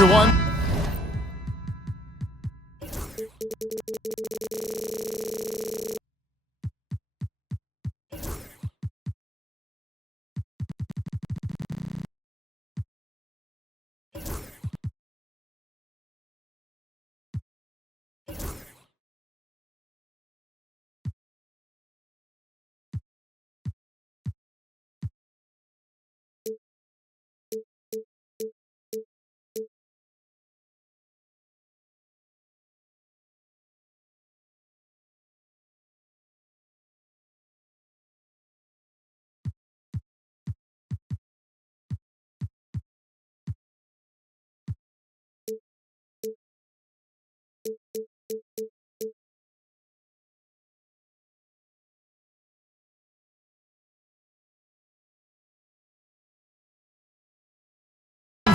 everyone.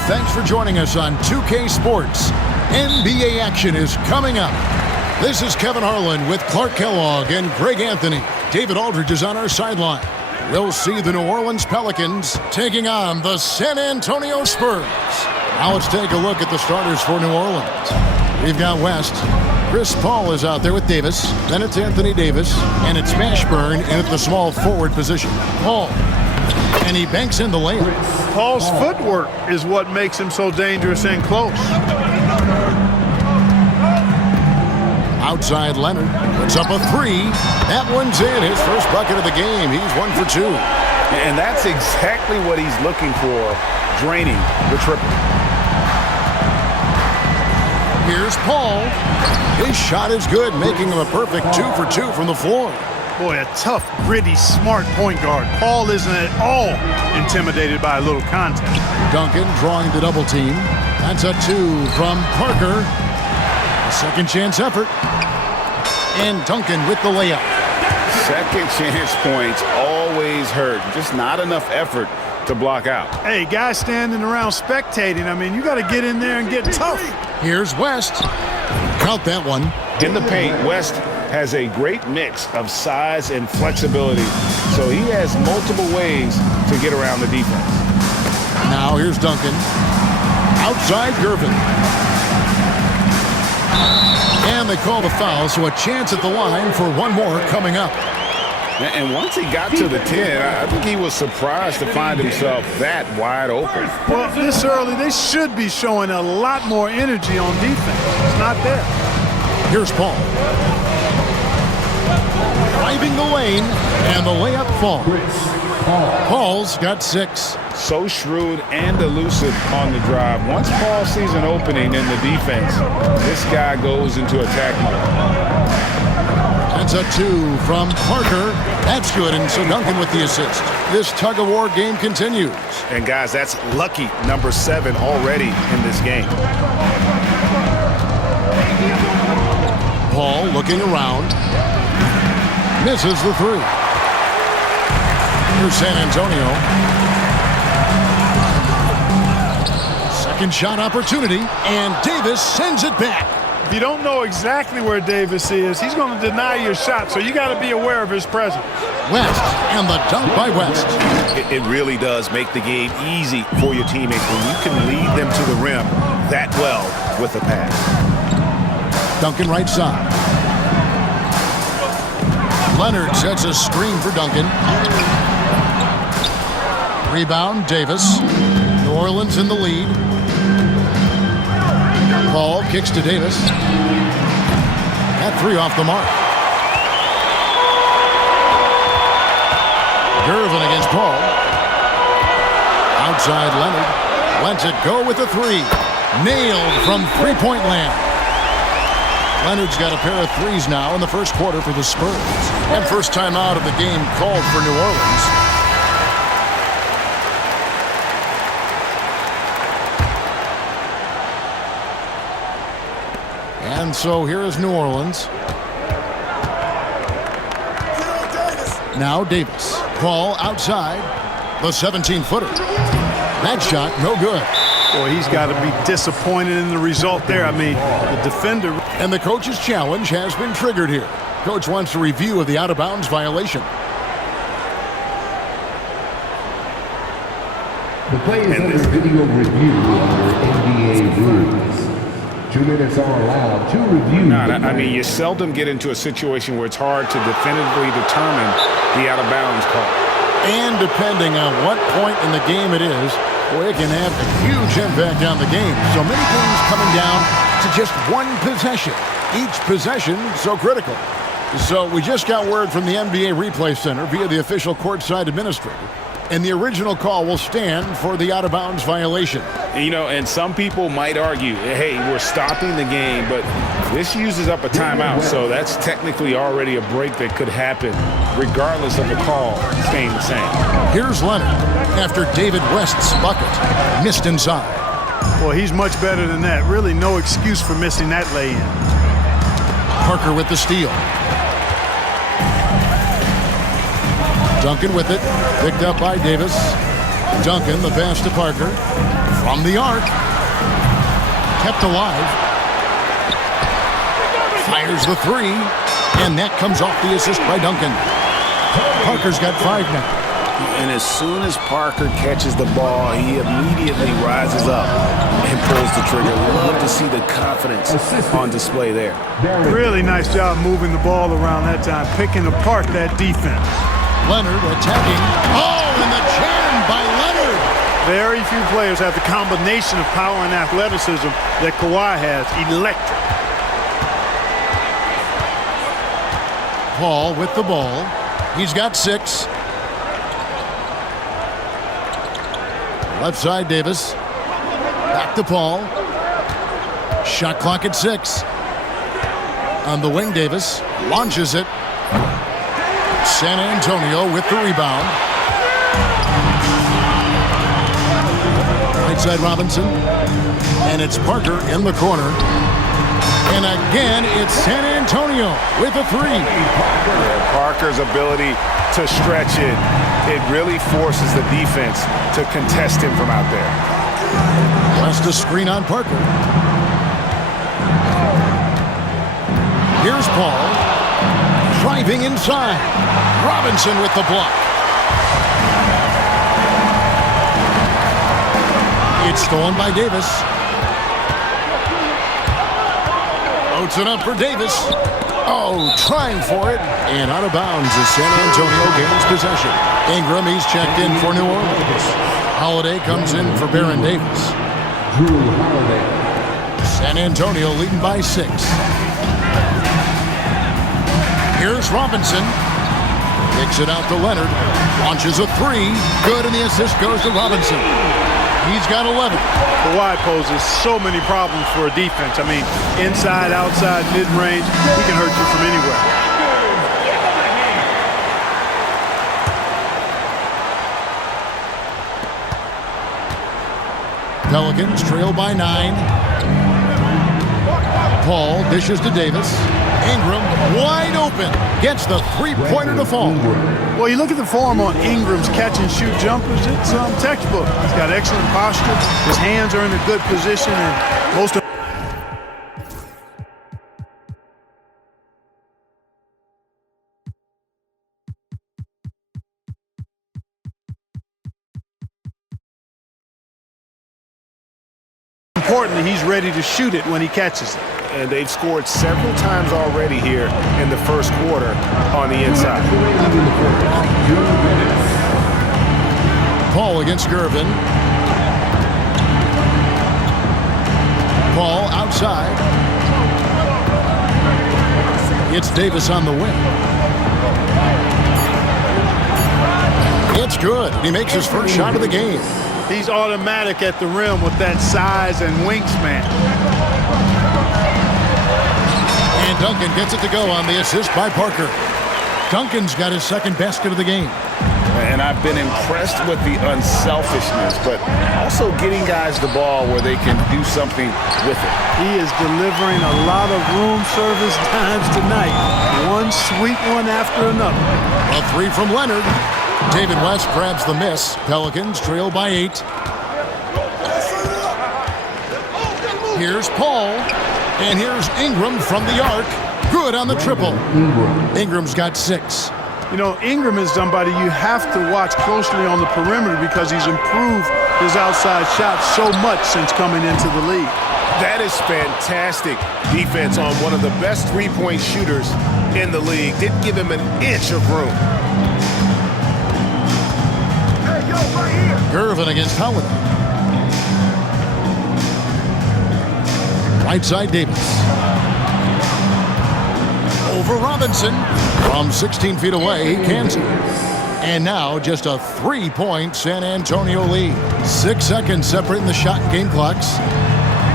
Thanks for joining us on 2K Sports. NBA action is coming up. This is Kevin Harlan with Clark Kellogg and Greg Anthony. David Aldridge is on our sideline. We'll see the New Orleans Pelicans taking on the San Antonio Spurs. Now let's take a look at the starters for New Orleans. We've got West. Chris Paul is out there with Davis. Then it's Anthony Davis. And it's Mashburn in at the small forward position. Paul. And he banks in the layup. Paul's footwork is what makes him so dangerous and close. Outside Leonard puts up a three. That one's in. His first bucket of the game. He's 1 for 2. And that's exactly what he's looking for, draining the triple. Here's Paul. His shot is good, making him a perfect 2 for 2 from the floor. Boy, a tough, gritty, smart point guard. Paul isn't at all intimidated by a little contact. Duncan drawing the double team. That's a 2 from Parker. A second chance effort. And Duncan with the layup. Second chance points always hurt. Just not enough effort to block out. Hey, guys standing around spectating. I mean, you got to get in there and get tough. Here's West. Count that one. In the paint, West has a great mix of size and flexibility, so he has multiple ways to get around the defense. Now here's Duncan. Outside Gervin. And they call the foul, so a chance at the line for one more coming up. And once he got to the 10, I think he was surprised to find himself that wide open. Well, this early, they should be showing a lot more energy on defense. It's not there. Here's Paul. Driving the lane, and the layup falls. Paul's got 6. So shrewd and elusive on the drive. Once Paul sees an opening in the defense, this guy goes into attack mode. That's a 2 from Parker. That's good, and so Duncan with the assist. This tug-of-war game continues. And guys, that's lucky number 7 already in this game. Paul looking around. Misses the 3. Here's San Antonio. Second shot opportunity, and Davis sends it back. If you don't know exactly where Davis is, he's going to deny your shot, so you got to be aware of his presence. West, and the dunk by West. It really does make the game easy for your teammates when you can lead them to the rim that well with a pass. Duncan right side. Leonard sets a screen for Duncan. Rebound, Davis. New Orleans in the lead. Paul kicks to Davis. That 3 off the mark. Gervin against Paul. Outside Leonard. Lets it go with the 3. Nailed from three-point land. Leonard's got a pair of 3s now in the first quarter for the Spurs. And first time out of the game called for New Orleans. And so here is New Orleans. Now Davis. Paul outside. The 17-footer. That shot, no good. Boy, he's got to be disappointed in the result there. I mean, the defender. And the coach's challenge has been triggered here. Coach wants a review of the out-of-bounds violation. The play is under video review under NBA rules. 2 minutes are allowed to review. I mean, you seldom get into a situation where it's hard to definitively determine the out-of-bounds call. And depending on what point in the game it is, well, it can have a huge impact on the game. So many games coming down to just one possession. Each possession so critical. So we just got word from the NBA Replay Center via the official courtside administrator. And the original call will stand for the out-of-bounds violation. You know, and some people might argue, hey, we're stopping the game, but this uses up a timeout, so that's technically already a break that could happen regardless of the call staying the same. Here's Leonard after David West's bucket missed inside. Well, he's much better than that. Really no excuse for missing that lay-in. Parker with the steal. Duncan with it, picked up by Davis. Duncan, the pass to Parker. From the arc. Kept alive. Fires the three. And that comes off the assist by Duncan. Parker's got 5 now. And as soon as Parker catches the ball, he immediately rises up and pulls the trigger. Love to see the confidence on display there. Really nice job moving the ball around that time, picking apart that defense. Leonard attacking. Oh, and the jam by Leonard. Very few players have the combination of power and athleticism that Kawhi has. Electric. Paul with the ball. He's got 6. Left side, Davis. Back to Paul. Shot clock at 6. On the wing, Davis launches it. San Antonio with the rebound. Right side, Robinson. And it's Parker in the corner. And again, it's San Antonio with a 3. Yeah, Parker's ability to stretch it really forces the defense to contest him from out there. Last a screen on Parker. Here's Paul. Driving inside. Robinson with the block. It's stolen by Davis. Loads it up for Davis. Oh, trying for it. And out of bounds as San Antonio gains possession. Ingram, he's checked in for New Orleans. Holiday comes in for Baron Davis. Drew Holiday. San Antonio leading by 6. Here's Robinson. Kicks it out to Leonard. Launches a 3. Good, and the assist goes to Robinson. He's got 11. Kawhi poses so many problems for a defense. I mean, inside, outside, mid-range, he can hurt you from anywhere. Pelicans trail by 9. Paul dishes to Davis. Ingram wide open. Gets the 3-pointer to fall. Well, you look at the form on Ingram's catch-and-shoot jumpers, it's textbook. He's got excellent posture. His hands are in a good position, and most importantly, he's ready to shoot it when he catches it. And they've scored several times already here in the first quarter on the inside. Paul against Gervin. Paul outside. It's Davis on the wing. It's good. He makes his first shot of the game. He's automatic at the rim with that size and wingspan. And Duncan gets it to go on the assist by Parker. Duncan's got his second basket of the game. And I've been impressed with the unselfishness, but also getting guys the ball where they can do something with it. He is delivering a lot of room service times tonight. One sweet one after another. A 3 from Leonard. David West grabs the miss. Pelicans trail by 8. Here's Paul. And here's Ingram from the arc. Good on the triple. Ingram's got 6. You know, Ingram is somebody you have to watch closely on the perimeter because he's improved his outside shot so much since coming into the league. That is fantastic defense on one of the best three-point shooters in the league. Didn't give him an inch of room. Hey, yo, right here. Gervin against Holiday. Right side Davis. Over Robinson. From 16 feet away, Kansas. And now just a 3-point San Antonio lead. 6 seconds separating the shot and game clocks.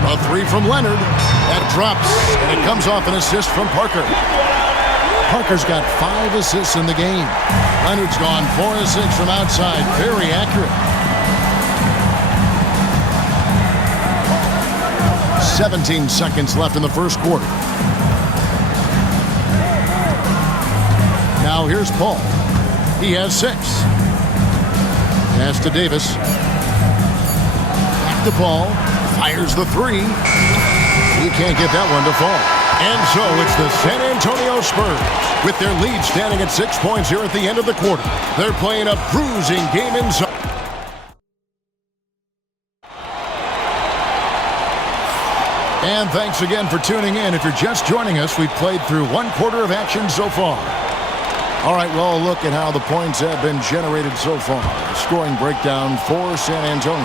A three from Leonard. That drops, and it comes off an assist from Parker. Parker's got 5 assists in the game. Leonard's gone 4 of 6 from outside. Very accurate. 17 seconds left in the first quarter. Now here's Paul. He has 6. Pass to Davis. Back to Paul. Fires the 3. He can't get that one to fall. And so it's the San Antonio Spurs with their lead standing at 6 points here at the end of the quarter. They're playing a bruising game inside. And thanks again for tuning in. If you're just joining us, we've played through 1 quarter of action so far. All right, well, look at how the points have been generated so far. Scoring breakdown for San Antonio.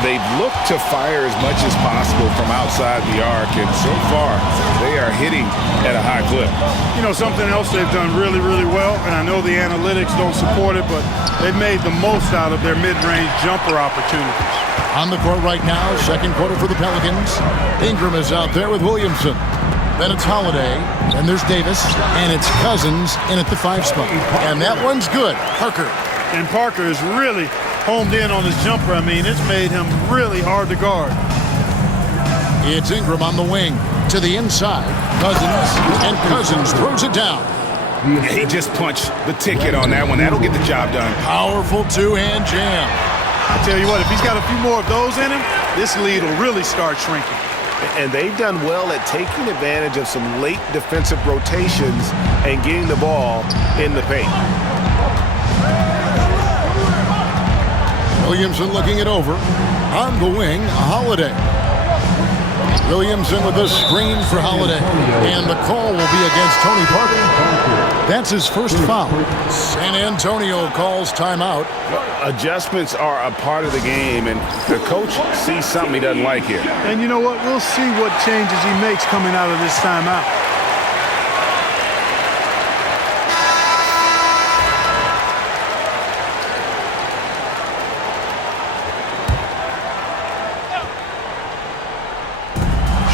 They've looked to fire as much as possible from outside the arc, and so far they are hitting at a high clip. You know, something else they've done really, really well, and I know the analytics don't support it, but they've made the most out of their mid-range jumper opportunities. On the court right now, second quarter for the Pelicans. Ingram is out there with Williamson. Then it's Holiday, and there's Davis, and it's Cousins in at the 5 spot. And that one's good. Parker. And Parker is really homed in on his jumper. I mean, it's made him really hard to guard. It's Ingram on the wing to the inside. Cousins, and Cousins throws it down. He just punched the ticket on that one. That'll get the job done. Powerful two-hand jam. I tell you what, if he's got a few more of those in him, this lead will really start shrinking. And they've done well at taking advantage of some late defensive rotations and getting the ball in the paint. Williamson looking it over. On the wing, Holiday. Williamson with a screen for Holiday. And the call will be against Tony Parker. That's his first foul. San Antonio calls timeout. Adjustments are a part of the game, and the coach sees something he doesn't like here. And you know what? We'll see what changes he makes coming out of this timeout.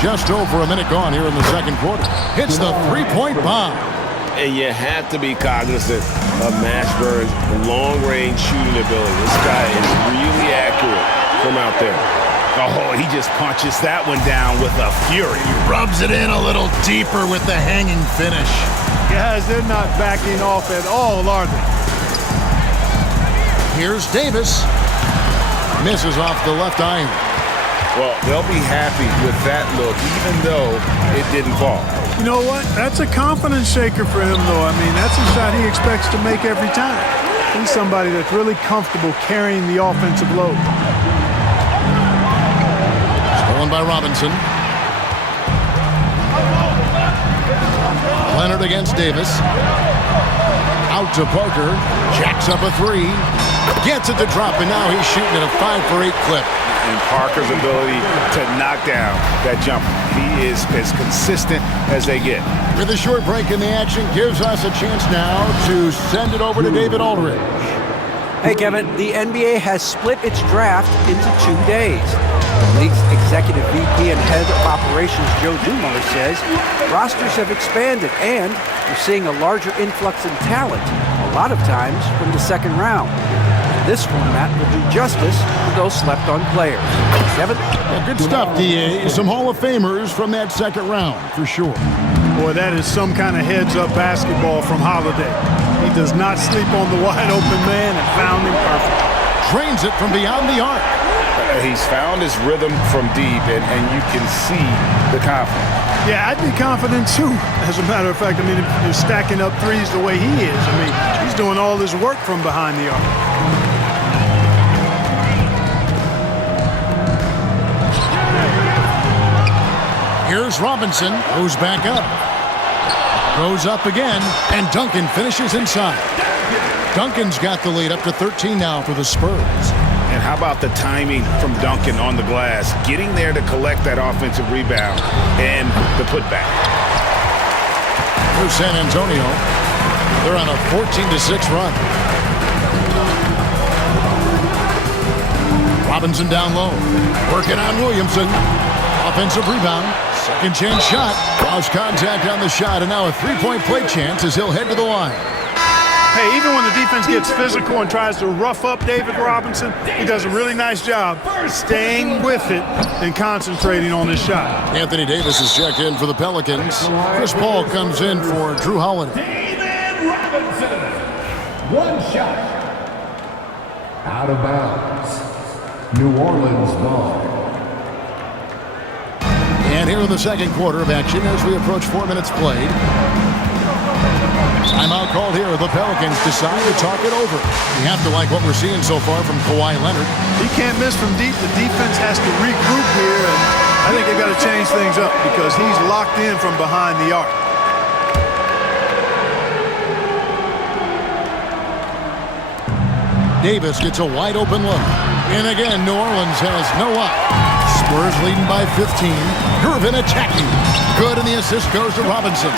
Just over a minute gone here in the second quarter. Hits the three-point bomb. And you have to be cognizant of Mashburn's long-range shooting ability. This guy is really accurate from out there. Oh, he just punches that one down with a fury. He rubs it in a little deeper with the hanging finish. Guys, they're not backing off at all, are they? Here's Davis. Misses off the left iron. Well, they'll be happy with that look, even though it didn't fall. You know what? That's a confidence shaker for him, though. I mean, that's a shot he expects to make every time. He's somebody that's really comfortable carrying the offensive load. Stolen by Robinson. Leonard against Davis. Out to Parker. Jacks up a 3. Gets it to drop, and now he's shooting at a 5-for-8 clip. And Parker's ability to knock down that jumper. He is as consistent as they get. With a short break in the action, gives us a chance now to send it over to David Aldridge. Hey, Kevin, the NBA has split its draft into 2 days. The league's executive VP and head of operations, Joe Dumars, says rosters have expanded and we're seeing a larger influx in talent, a lot of times from the second round. This format will do justice to those slept-on players. Kevin? Well, good stuff, D.A. Some Hall of Famers from that second round, for sure. Boy, that is some kind of heads-up basketball from Holiday. He does not sleep on the wide-open man and found him perfect. Drains it from beyond the arc. He's found his rhythm from deep, and you can see the confidence. Yeah, I'd be confident too. As a matter of fact, I mean, if you're stacking up threes the way he is, I mean, he's doing all his work from behind the arc. Here's Robinson, who's back up. Goes up again, and Duncan finishes inside. Duncan's got the lead up to 13 now for the Spurs. And how about the timing from Duncan on the glass, getting there to collect that offensive rebound and the putback. For San Antonio, they're on a 14-6 run. Robinson down low, working on Williamson. Offensive rebound, second chance shot. Lost contact on the shot, and now a three-point play chance as he'll head to the line. Hey, even when the defense gets physical and tries to rough up David Robinson, he does a really nice job staying with it and concentrating on his shot. Anthony Davis is checked in for the Pelicans. Chris Paul comes in for Drew Holiday. David Robinson. One shot. Out of bounds. New Orleans ball. And here in the second quarter of action as we approach 4 minutes played. Timeout called here. The Pelicans decide to talk it over. We have to like what we're seeing so far from Kawhi Leonard. He can't miss from deep. The defense has to regroup here, and I think they've got to change things up because he's locked in from behind the arc. Davis gets a wide open look. And again, New Orleans has no up. Spurs leading by 15. Gervin attacking. Good, and the assist goes to Robinson.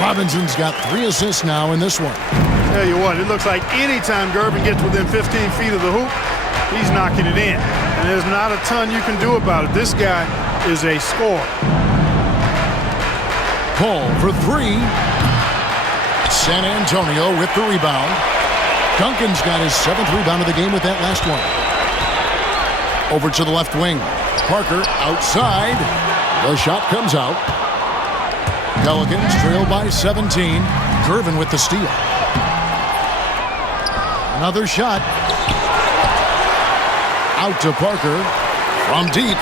Robinson's got 3 assists now in this one. Tell you what, it looks like anytime Gervin gets within 15 feet of the hoop, he's knocking it in. And there's not a ton you can do about it. This guy is a scorer. Paul for 3. San Antonio with the rebound. Duncan's got his 7th rebound of the game with that last one. Over to the left wing. Parker outside. The shot comes out. Pelicans trail by 17. Gervin with the steal. Another shot. Out to Parker from deep.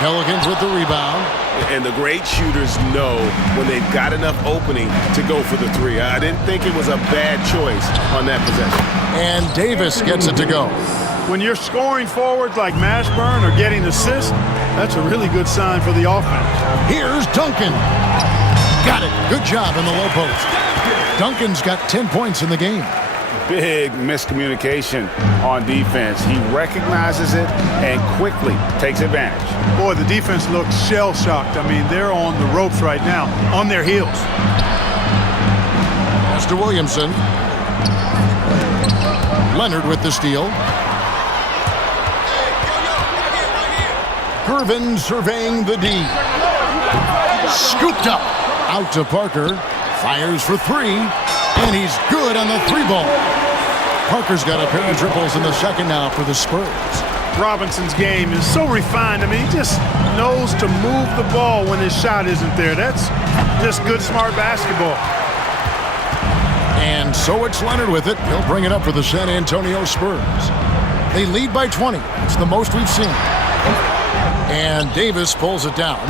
Pelicans with the rebound. And the great shooters know when they've got enough opening to go for the three. I didn't think it was a bad choice on that possession. And Davis gets it to go. When you're scoring forwards like Mashburn or getting assists, that's a really good sign for the offense. Here's Duncan. Got it. Good job in the low post. Duncan's got 10 points in the game. Big miscommunication on defense. He recognizes it and quickly takes advantage. Boy, the defense looks shell-shocked. I mean, they're on the ropes right now, on their heels. Pass to Williamson. Leonard with the steal. Gervin surveying the D. Scooped up. Out to Parker. Fires for 3. And he's good on the 3 ball. Parker's got a pair of triples in the second now for the Spurs. Robinson's game is so refined. I mean, he just knows to move the ball when his shot isn't there. That's just good, smart basketball. And so it's Leonard with it. He'll bring it up for the San Antonio Spurs. They lead by 20. It's the most we've seen. And Davis pulls it down.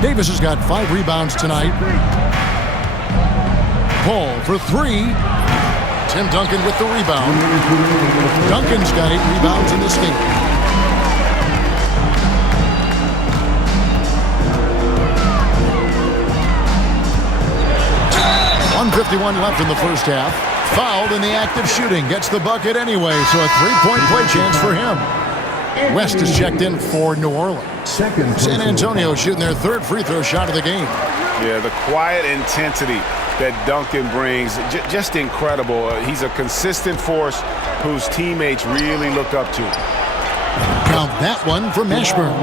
Davis has got 5 rebounds tonight. Paul for 3. Tim Duncan with the rebound. Duncan's got 8 rebounds in this game. .151 left in the first half. Fouled in the act of shooting. Gets the bucket anyway, so a 3-point play chance for him. West is checked in for New Orleans. San Antonio shooting their 3rd free throw shot of the game. Yeah, the quiet intensity that Duncan brings, just incredible. He's a consistent force whose teammates really look up to. Count that one for Mashburn.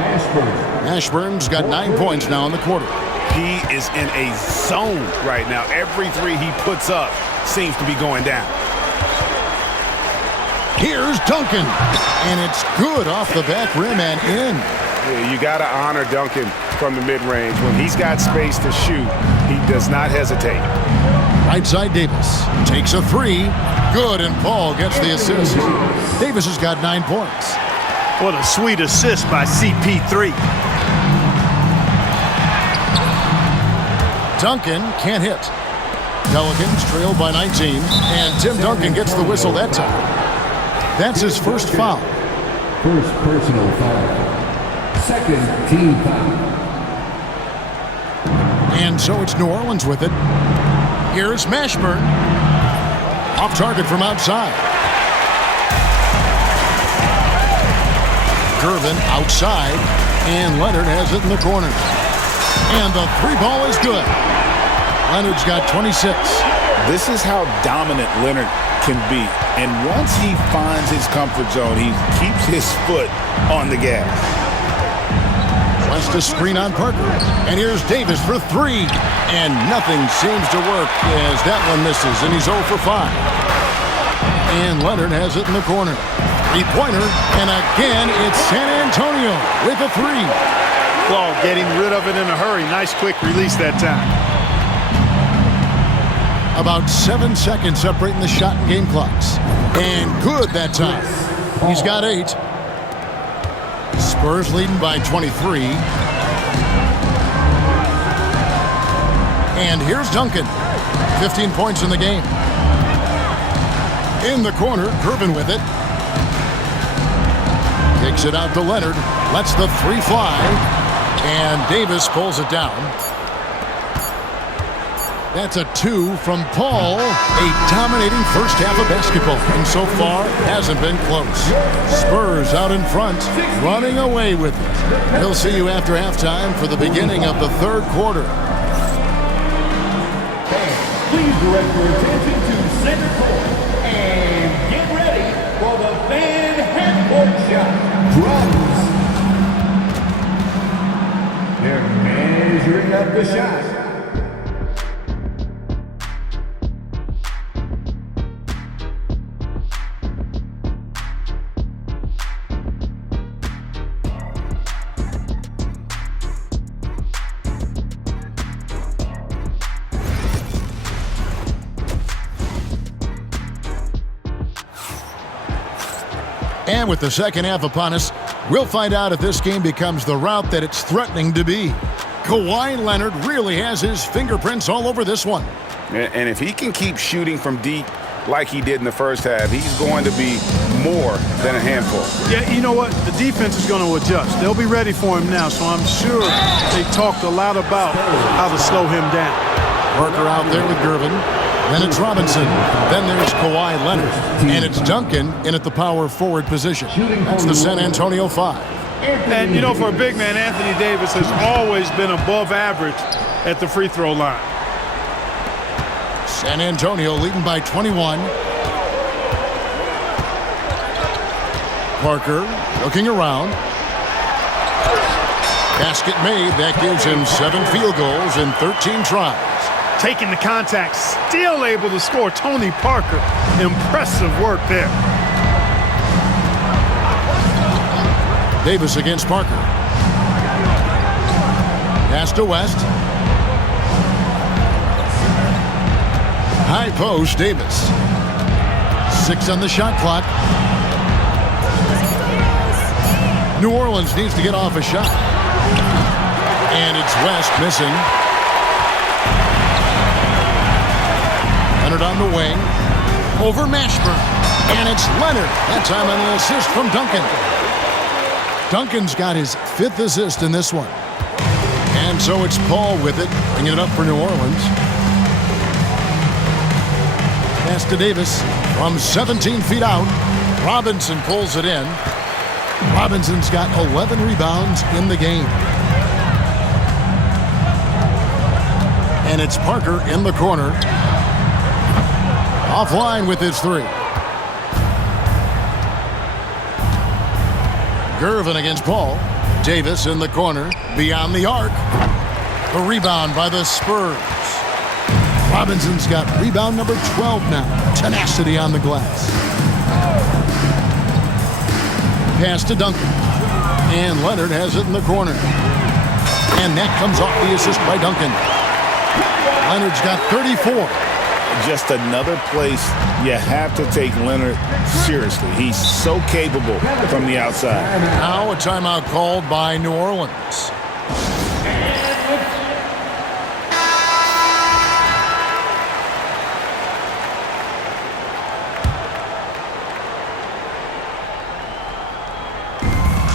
Mashburn's got 9 points now in the quarter. He is in a zone right now. Every 3 he puts up seems to be going down. Here's Duncan, and it's good off the back rim and in. Yeah, you got to honor Duncan from the mid-range. When he's got space to shoot, he does not hesitate. Right side Davis takes a 3. Good, and Paul gets the assist. Davis has got 9 points. What a sweet assist by CP3. Duncan can't hit. Pelicans trail by 19, and Tim Duncan gets the whistle that time. That's his first foul. First personal foul. Second team foul. And so it's New Orleans with it. Here's Mashburn. Off target from outside. Gervin outside, and Leonard has it in the corner. And the 3 ball is good. Leonard's got 26. This is how dominant Leonard can be. And once he finds his comfort zone, he keeps his foot on the gas. West to screen on Parker. And here's Davis for 3. And nothing seems to work as that one misses, and he's 0 for 5. And Leonard has it in the corner. 3-pointer, and again, it's San Antonio with a 3. Claw getting rid of it in a hurry. Nice quick release that time. About 7 seconds separating the shot and game clocks. And good that time. He's got 8. Spurs leading by 23. And here's Duncan. 15 points in the game. In the corner, Gervin with it. Kicks it out to Leonard. Lets the 3 fly. And Davis pulls it down. That's a 2 from Paul. A dominating first half of basketball. And so far, hasn't been close. Spurs out in front, running away with it. We'll see you after halftime for the beginning of the 3rd quarter. Please direct your attention to center court and get ready for the fan half-court shot. Drums. They're measuring up the shot. And with the second half upon us, we'll find out if this game becomes the route that it's threatening to be. Kawhi Leonard really has his fingerprints all over this one. And if he can keep shooting from deep like he did in the first half, he's going to be more than a handful. Yeah, you know what? The defense is going to adjust. They'll be ready for him now, so I'm sure they talked a lot about how to slow him down. Parker out there with Gervin. Then it's Robinson. Then there's Kawhi Leonard. And it's Duncan in at the power forward position. That's the San Antonio 5. And, you know, for a big man, Anthony Davis has always been above average at the free throw line. San Antonio leading by 21. Parker looking around. Basket made. That gives him 7 field goals in 13 tries. Taking the contact, still able to score. Tony Parker, impressive work there. Davis against Parker. Pass to West. High post, Davis. 6 on the shot clock. New Orleans needs to get off a shot. And it's West missing. Leonard on the wing. Over Mashburn. And it's Leonard. That time on an assist from Duncan. Duncan's got his 5th assist in this one. And so it's Paul with it, bringing it up for New Orleans. Pass to Davis from 17 feet out. Robinson pulls it in. Robinson's got 11 rebounds in the game. And it's Parker in the corner. Offline with his 3. Gervin against Paul. Davis in the corner, beyond the arc. The rebound by the Spurs. Robinson's got rebound number 12 now. Tenacity on the glass. Pass to Duncan. And Leonard has it in the corner. And that comes off the assist by Duncan. Leonard's got 34. just another place you have to take Leonard seriously. He's so capable from the outside. Now a timeout called by New Orleans.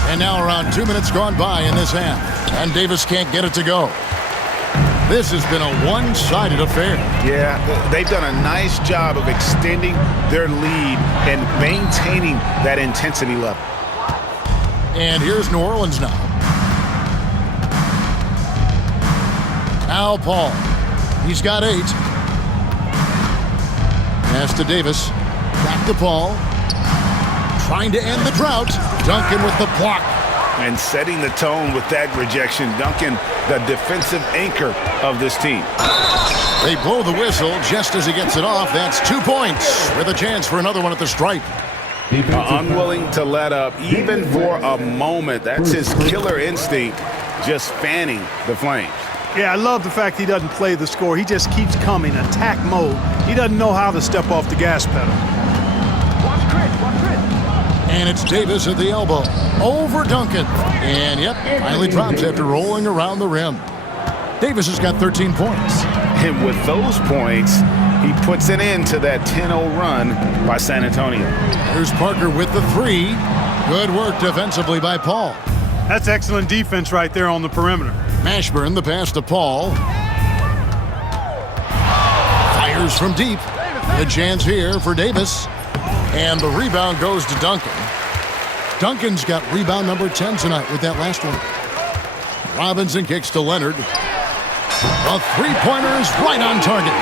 And now around 2 minutes gone by in this half. And Davis can't get it to go. This has been a one-sided affair. Yeah, they've done a nice job of extending their lead and maintaining that intensity level. And here's New Orleans now. Now Paul. He's got 8. Pass to Davis. Back to Paul. Trying to end the drought. Duncan with the block. And setting the tone with that rejection. Duncan, the defensive anchor of this team. They blow the whistle just as he gets it off. That's 2 points with a chance for another one at the stripe. Unwilling to let up even for a moment. That's his killer instinct, just fanning the flames. Yeah, I love the fact he doesn't play the score. He just keeps coming, attack mode. He doesn't know how to step off the gas pedal. And it's Davis at the elbow. Over Duncan. And, yep, finally drops after rolling around the rim. Davis has got 13 points. And with those points, he puts an end to that 10-0 run by San Antonio. Here's Parker with the 3. Good work defensively by Paul. That's excellent defense right there on the perimeter. Mashburn, the pass to Paul. Fires from deep. The chance here for Davis. And the rebound goes to Duncan. Duncan's got rebound number 10 tonight with that last one. Robinson kicks to Leonard. The three-pointer's right on target.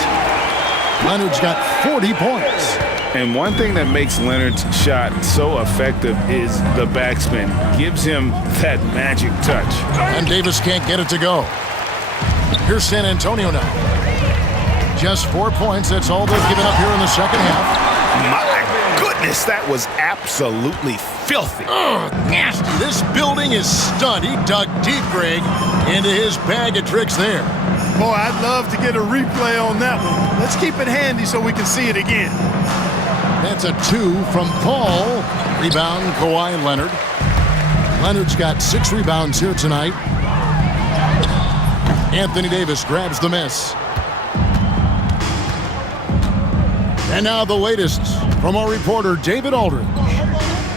Leonard's got 40 points. And one thing that makes Leonard's shot so effective is the backspin. Gives him that magic touch. And Davis can't get it to go. Here's San Antonio now. Just 4 points. That's all they've given up here in the second half. My goodness, that was absolutely filthy. Ugh, nasty. This building is stunned. He dug deep, Greg, into his bag of tricks there. Boy, I'd love to get a replay on that one. Let's keep it handy so we can see it again. That's a 2 from Paul. Rebound, Kawhi Leonard. Leonard's got 6 rebounds here tonight. Anthony Davis grabs the miss. And now the latest from our reporter, David Aldridge.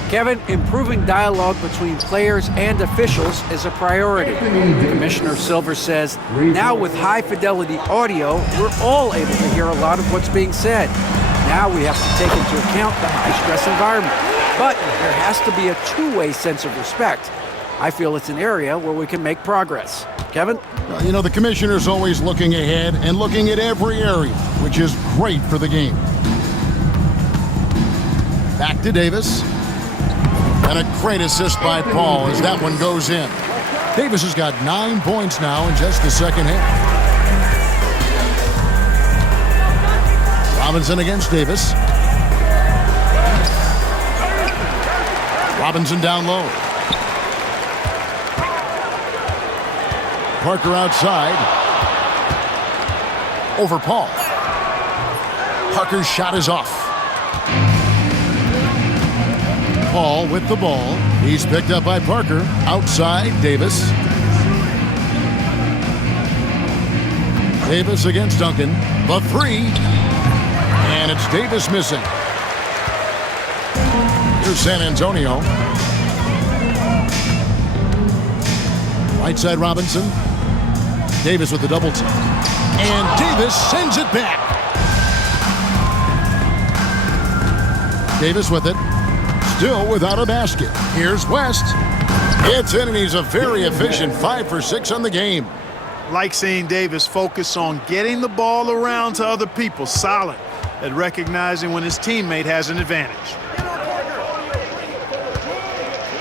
Kevin, improving dialogue between players and officials is a priority. Commissioner Silver says, now with high-fidelity audio, we're all able to hear a lot of what's being said. Now we have to take into account the high-stress environment. But there has to be a two-way sense of respect. I feel it's an area where we can make progress. Kevin? You know, the commissioner's always looking ahead and looking at every area, which is great for the game. Back to Davis. And a great assist by Paul as that one goes in. Davis has got 9 points now in just the second half. Robinson against Davis. Robinson down low. Parker outside. Over Paul. Parker's shot is off. Paul with the ball. He's picked up by Parker. Outside, Davis. Davis against Duncan. The 3. And it's Davis missing. Here's San Antonio. Right side, Robinson. Davis with the double team. And Davis sends it back. Davis with it. Still without a basket. Here's West. It's in, and he's a very efficient 5 for 6 on the game. Like seeing Davis focus on getting the ball around to other people. Solid at recognizing when his teammate has an advantage.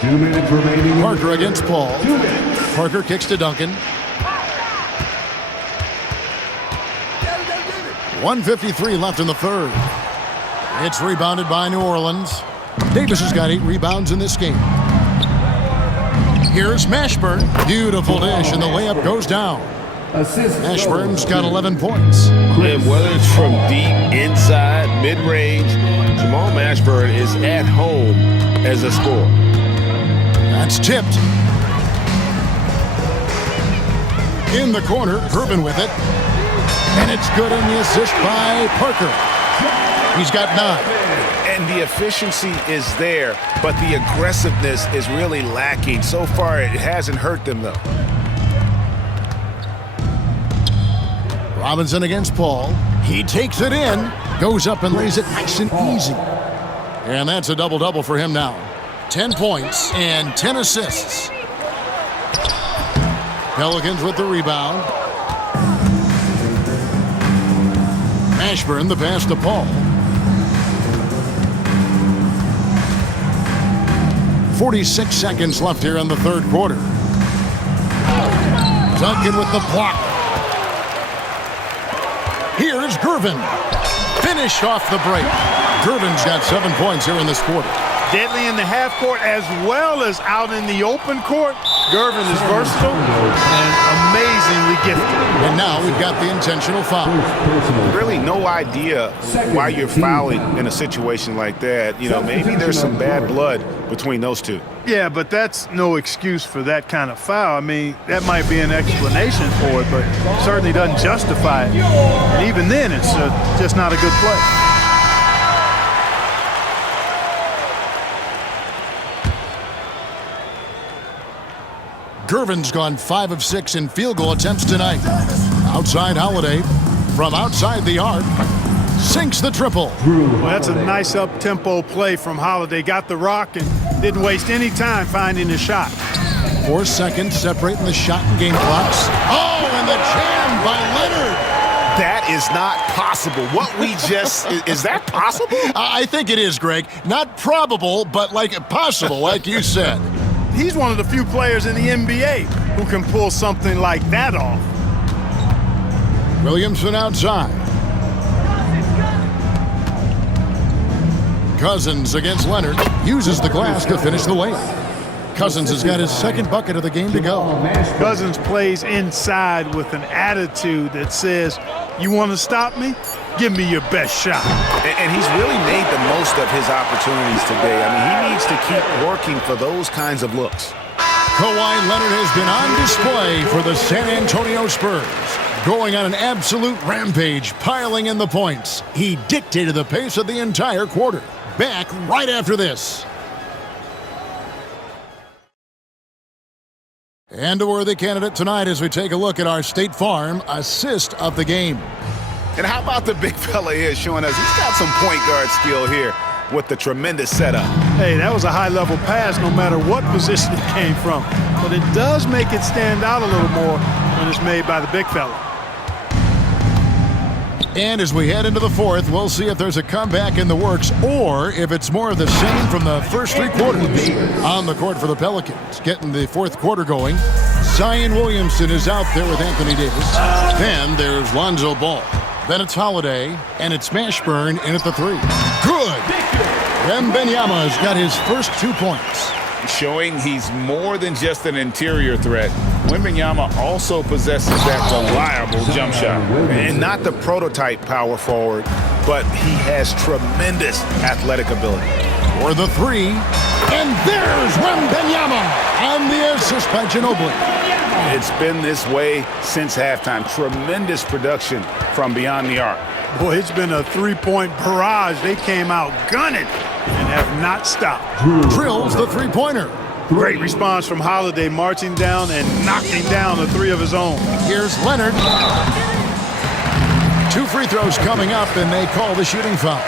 2 minutes remaining. Parker against Paul. Parker kicks to Duncan. 1:53 left in the third. It's rebounded by New Orleans. Davis has got 8 rebounds in this game. Here's Mashburn. Beautiful dish, and the layup goes down. Assist Ashburn's got 11 points. And whether it's from deep, inside, mid-range, Jamal Mashburn is at home as a scorer. That's tipped. In the corner, Herman with it. And it's good on the assist by Parker. He's got 9. And the efficiency is there, but the aggressiveness is really lacking. So far, it hasn't hurt them, though. Robinson against Paul. He takes it in, goes up and lays it nice and easy. And that's a double-double for him now. 10 points and 10 assists. Pelicans with the rebound. Ashburn the pass to Paul. 46 seconds left here in the third quarter. Duncan with the block. Here's Gervin. Finish off the break. Gervin's got 7 points here in this quarter. Deadly in the half court as well as out in the open court. Gervin is versatile and amazingly gifted. And now we've got the intentional foul. Really no idea why you're fouling in a situation like that. You know, maybe there's some bad blood between those two. Yeah, but that's no excuse for that kind of foul. I mean, that might be an explanation for it, but certainly doesn't justify it. And even then, it's just not a good play. Gervin's gone 5 of 6 in field goal attempts tonight. Outside Holiday from outside the arc. Sinks the triple. Well, that's a nice up-tempo play from Holiday. Got the rock and didn't waste any time finding the shot. 4 seconds separating the shot and game clocks. Oh, and the jam by Leonard. That is not possible. What we just, is that possible? I think it is, Greg. Not probable, but like possible, like you said. He's one of the few players in the NBA who can pull something like that off. Williamson outside. Cousins against Leonard. Uses the glass to finish the layup. Cousins has got his second bucket of the game to go. Cousins plays inside with an attitude that says, you want to stop me? Give me your best shot. And he's really made the most of his opportunities today. I mean, he needs to keep working for those kinds of looks. Kawhi Leonard has been on display for the San Antonio Spurs. Going on an absolute rampage, piling in the points. He dictated the pace of the entire quarter. Back right after this. And a worthy candidate tonight as we take a look at our State Farm assist of the game. And how about the big fella here showing us he's got some point guard skill here with the tremendous setup. Hey, that was a high-level pass no matter what position it came from. But it does make it stand out a little more when it's made by the big fella. And as we head into the fourth, we'll see if there's a comeback in the works or if it's more of the same from the first 3 quarters. On the court for the Pelicans, getting the fourth quarter going. Zion Williamson is out there with Anthony Davis. Then there's Lonzo Ball. Then it's Holiday, and it's Mashburn in at the 3. Good! Wembanyama's got his first 2 points. Showing he's more than just an interior threat. Wembanyama also possesses that reliable jump shot. And not the prototype power forward, but he has tremendous athletic ability. For the 3, and there's Wembanyama on the assist by Ginobili. It's been this way since halftime. Tremendous production from beyond the arc. Boy, it's been a 3-point barrage. They came out gunning and have not stopped. Drills the 3-pointer. Great response from Holiday, marching down and knocking down a 3 of his own. Here's Leonard. 2 free throws coming up, and they call the shooting foul.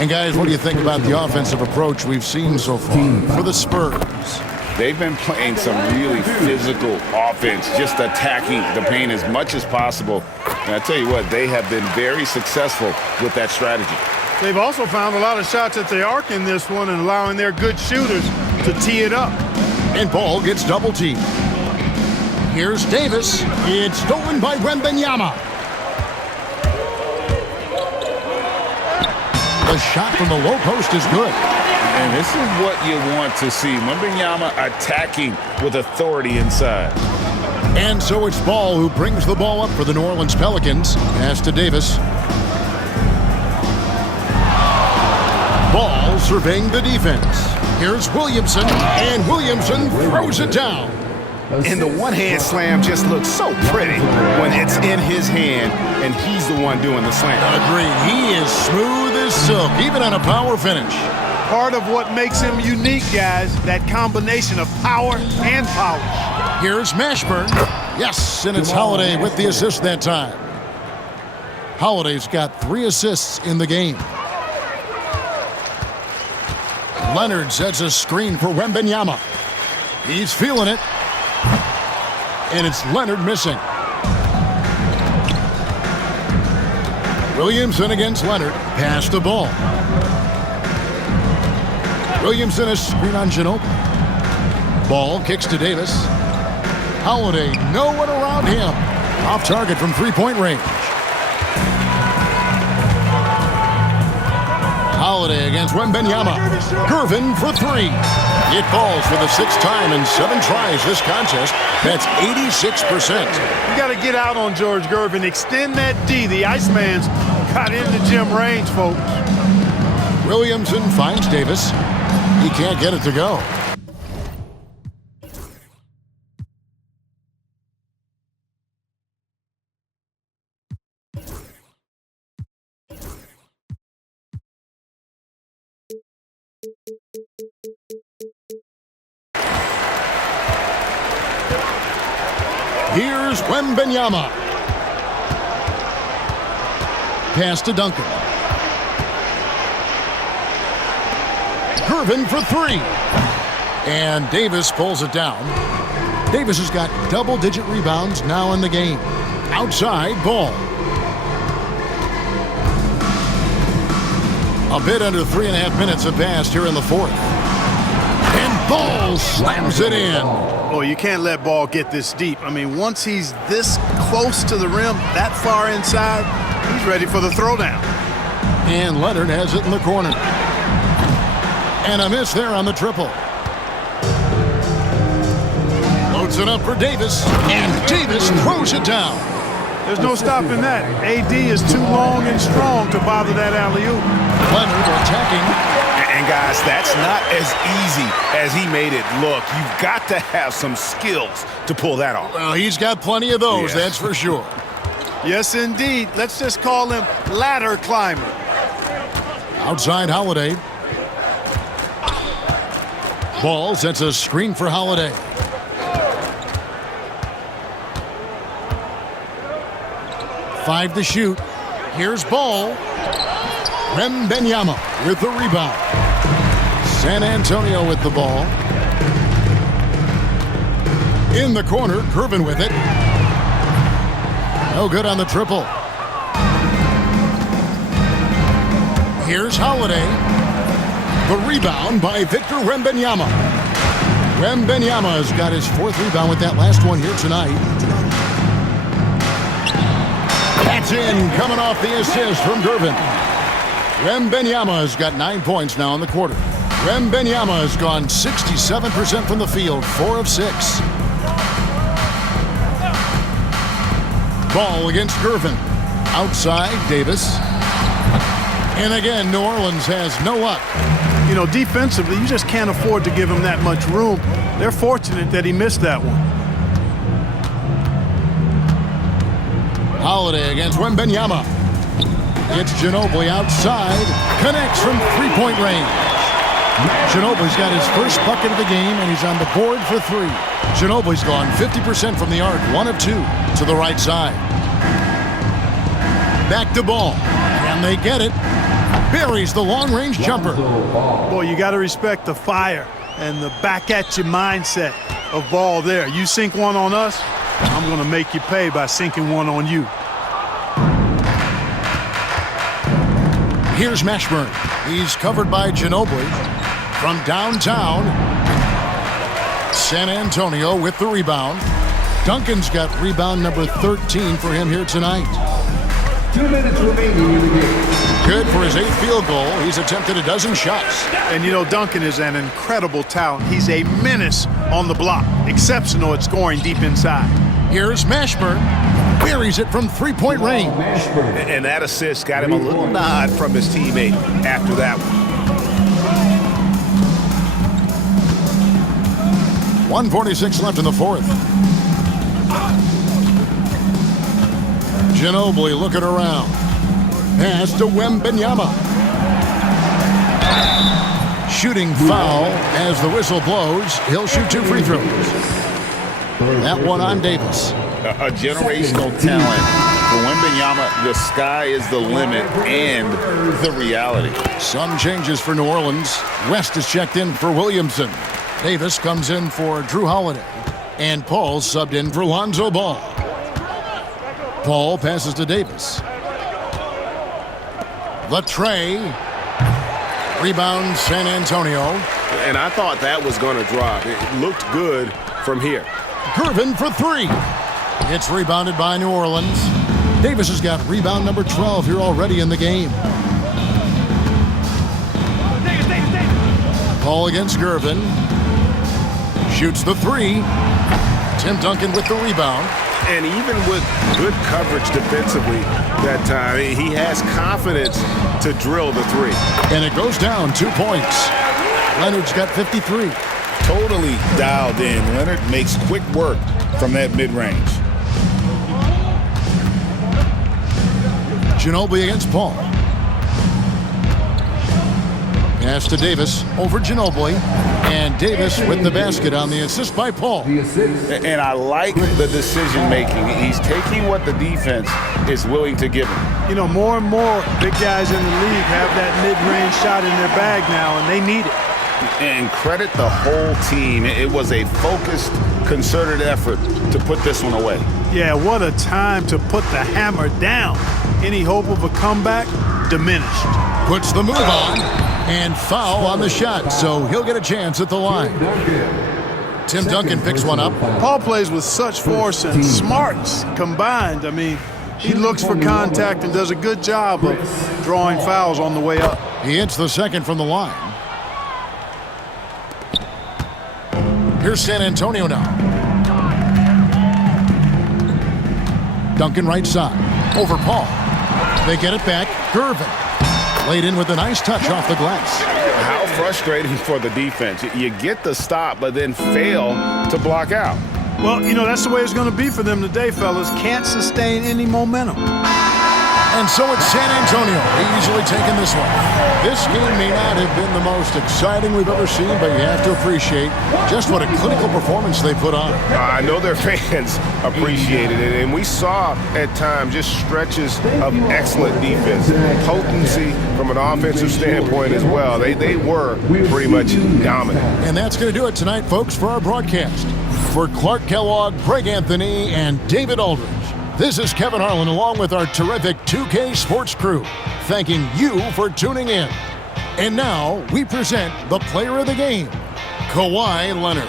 And guys, what do you think about the offensive approach we've seen so far for the Spurs? They've been playing some really physical offense, just attacking the paint as much as possible. And I tell you what, they have been very successful with that strategy. They've also found a lot of shots at the arc in this one and allowing their good shooters to tee it up. And Ball gets double teamed. Here's Davis. It's stolen by Wembanyama. The shot from the low post is good. And this is what you want to see. Wembanyama attacking with authority inside. And so it's Ball who brings the ball up for the New Orleans Pelicans. Pass to Davis. Ball surveying the defense. Here's Williamson, and Williamson throws it down. And the one-hand slam just looks so pretty when it's in his hand and he's the one doing the slam. Agreed. He is smooth as silk, even on a power finish. Part of what makes him unique, guys, that combination of power and polish. Here's Mashburn. Yes, and it's Holiday with the assist that time. Holiday's got 3 assists in the game. Leonard sets a screen for Wembanyama. He's feeling it. And it's Leonard missing. Williamson against Leonard. Pass the ball. Williamson a screen on Ginobili. Ball kicks to Davis. Holiday, no one around him. Off target from three-point range. Holiday against Wembanyama. Gervin for 3. It falls for the 6th time in 7 tries this contest. That's 86%. You got to get out on George Gervin. Extend that D. The Iceman's got in the gym range, folks. Williamson finds Davis. He can't get it to go. Here's Wembanyama. Pass to Duncan. Gervin for 3. And Davis pulls it down. Davis has got double-digit rebounds now in the game. Outside, Ball. A bit under 3.5 minutes have passed here in the 4th. And Ball slams it in. Oh, you can't let Ball get this deep. I mean, once he's this close to the rim, that far inside, he's ready for the throwdown. And Leonard has it in the corner. And a miss there on the triple. Loads it up for Davis. And Davis throws it down. There's no stopping that. AD is too long and strong to bother that alley-oop. Leonard attacking. And guys, that's not as easy as he made it look. You've got to have some skills to pull that off. Well, he's got plenty of those, that's for sure. Yes, indeed. Let's just call him ladder climber. Outside Holiday. Ball sets a screen for Holiday. Five to shoot. Here's Ball. Wembanyama with the rebound. San Antonio with the ball. In the corner, Gervin with it. No good on the triple. Here's Holiday. The rebound by Victor Wembanyama. Wembanyama has got his 4th rebound with that last one here tonight. That's in, coming off the assist from Gervin. Wembanyama has got 9 points now in the quarter. Wembanyama has gone 67% from the field, 4 of 6. Ball against Gervin. Outside, Davis. And again, New Orleans has no luck. You know, defensively, you just can't afford to give him that much room. They're fortunate that he missed that one. Holiday against Wembanyama. It's Ginobili outside. Connects from three-point range. Ginobili's got his first bucket of the game, and he's on the board for 3. Ginobili's gone 50% from the arc, 1 of 2 to the right side. Back to Ball. Can they get it? Buries the long-range jumper. Boy, you got to respect the fire and the back-at-you mindset of Ball there. You sink one on us, I'm going to make you pay by sinking one on you. Here's Mashburn. He's covered by Ginobili. From downtown, San Antonio with the rebound. Duncan's got rebound number 13 for him here tonight. 2 minutes remaining in the game. Good for his 8th field goal. He's attempted a dozen shots. And, you know, Duncan is an incredible talent. He's a menace on the block. Exceptional at scoring deep inside. Here's Mashburn. Buries it from three-point range. And that assist got him a little nod from his teammate after that one. 1:46 left in the fourth. Ginobili looking around. Pass to Wembanyama. Shooting foul as the whistle blows. He'll shoot 2 free throws. That one on Davis. A generational talent. For Wembanyama, the sky is the limit and the reality. Some changes for New Orleans. West is checked in for Williamson. Davis comes in for Drew Holiday. And Paul subbed in for Lonzo Ball. Paul passes to Davis. The tray. Rebound San Antonio. And I thought that was going to drop. It looked good from here. Gervin for 3. It's rebounded by New Orleans. Davis has got rebound number 12 here already in the game. Paul against Gervin. Shoots the 3. Tim Duncan with the rebound. And even with good coverage defensively that time, he has confidence to drill the 3. And it goes down 2 points. Leonard's got 53. Totally dialed in. Leonard makes quick work from that mid-range. Ginobili against Paul. Pass to Davis over Ginobili. And Davis with the basket on the assist by Paul. And I like the decision-making. He's taking what the defense is willing to give him. You know, more and more big guys in the league have that mid-range shot in their bag now, and they need it. And credit the whole team. It was a focused, concerted effort to put this one away. Yeah, what a time to put the hammer down. Any hope of a comeback diminished. Puts the move on. And foul on the shot, so he'll get a chance at the line. Tim Duncan picks one up. Paul plays with such force and smarts combined. I mean, he looks for contact and does a good job of drawing fouls on the way up. He hits the second from the line. Here's San Antonio now. Duncan right side. Over Paul. They get it back. Gervin. Laid in with a nice touch off the glass. How frustrating for the defense. You get the stop, but then fail to block out. Well, you know, that's the way it's going to be for them today, fellas. Can't sustain any momentum. And so it's San Antonio easily taking this one. This game may not have been the most exciting we've ever seen, but you have to appreciate just what a clinical performance they put on. I know their fans appreciated it, and we saw at times just stretches of excellent defense, potency from an offensive standpoint as well. They were pretty much dominant. And that's going to do it tonight, folks, for our broadcast. For Clark Kellogg, Greg Anthony, and David Aldridge, this is Kevin Harlan along with our terrific 2K Sports crew, thanking you for tuning in. And now we present the player of the game, Kawhi Leonard.